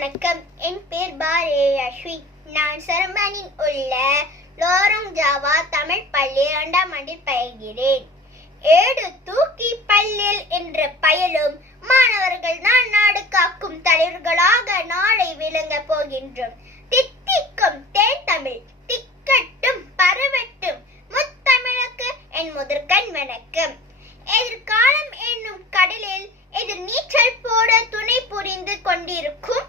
வணக்கம். என் பேர் பாரே அஸ்வி நான் சரமானில் உள்ள லோரங் ஜாவா தமிழ் பள்ளி இரண்டாம் ஆண்டில் பயில்கிறேன். ஏடு தூக்கி பள்ளியில் என்று பயிலும் மாணவர்கள் நான் நாடு காக்கும் தலைவர்களாக நாளை விளங்க போகின்றோம். தித்திக்கும் தேன் தமிழ் திக்கட்டும் பரவட்டும் முத்தமிழுக்கு என் முதற்கண் வணக்கம். எதிர்காலம் என்னும் கடலில் எதிர் நீச்சல் போட துணை புரிந்து கொண்டிருக்கும்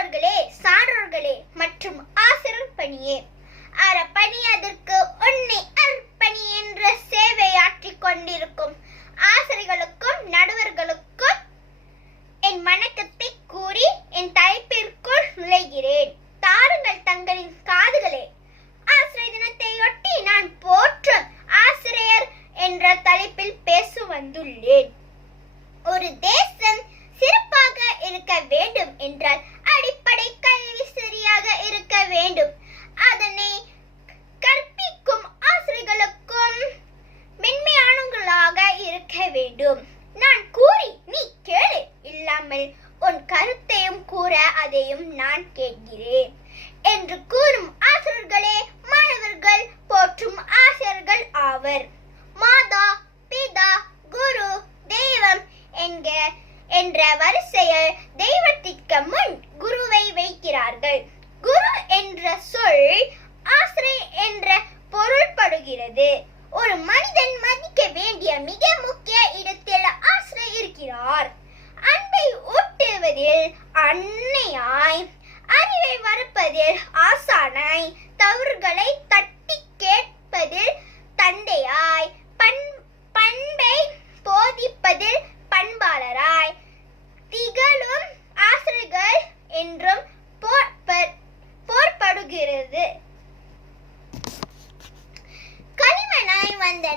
ஆன்றோர்களே சான்றோர்களே மற்றும் ஆசிரியர் பணியே. அறப்பணி அதற்கு உன்னை அர்ப்பணி என்ற சேவையாற்றிக் கொண்டிருக்கும். ஆசிரியர்களுக்கும் நடுவர்களுக்கும் என் வணக்கத்தை கூறி என் தலைப்பிற்குள் நுழைகிறேன். தாருங்கள் தங்களின் காதுகளே. ஆசிரியர் தினத்தையொட்டி நான் போற்றும் ஆசிரியர் என்ற தலைப்பில் பேச வந்துள்ளேன். ஒரு தேசம் சிறப்பாக இருக்க வேண்டும் என்றால் கல்வி இருக்க வேண்டும். அதனை கற்பிக்கும் ஆசிரியர்களுக்கும் மென்மையானவர்களாக இருக்க வேண்டும். நான் கூறி நீ கேளு. இல்லாமல் உன் கருத்தையும் கூற அதையும் நான் கேட்கிறேன். என்று கூறும் இருக்கிறது. ஒரு மனிதன் மதிக்க வேண்டிய மிக முக்கிய இடத்தில் ஆசிரியர் இருக்கிறார். அன்பை ஊட்டுவதில் அன்னையாய் அறிவை வளர்ப்பதில் ஆசானாய் தவறுகளை தட்டி கேட்பதில்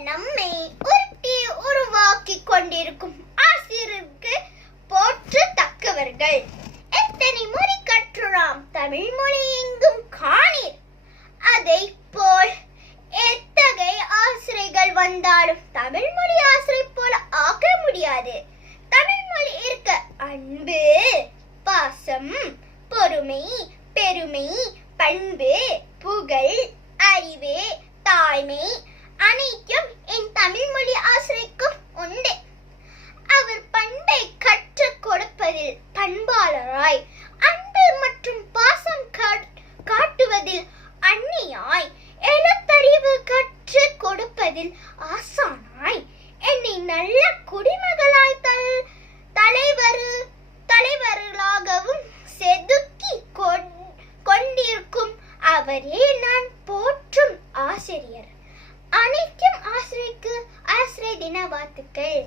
நம்மை உருட்டி உருவாக்கி கொண்டிருக்கும் ஆசிரியருக்கு போற்று தக்கவர்கள் எத்தனை முறை கற்றுறாம் தமிழ் மொழி எங்கும் காணீர்? அதை போல் எத்தகைய ஆசிரியர்கள் வந்தாலும் தமிழ் மொழி ஆசிரியர் போல ஆக்க முடியாது. தமிழ் மொழி இருக்க அன்பு பாசம் பொறுமை பெருமை பண்பு புகழ் அறிவு தாய்மை அனைத்தும் என் தமிழ் மொழி ஆசிரியக்கும் உண்டு. அவர் பண்பை கற்றுக் கொடுப்பதில் பண்பாளராய் அன்பு மற்றும் பாசம் காட்- காட்டுவதில் அன்னியாய் எழுத்தறிவு கற்றுக் கொடுப்பதில் ஆசானாய். என்னை நல்ல குடிமகளாய் தல் தலைவர் தலைவர்களாகவும் செதுக்கி கொண்- கொண்டிருக்கும் அவரே நான் போற்றும் ஆசிரியர் அனைத்தும் ஆசிரியருக்கு ஆசிரியர் தின வாழ்த்துக்கள்.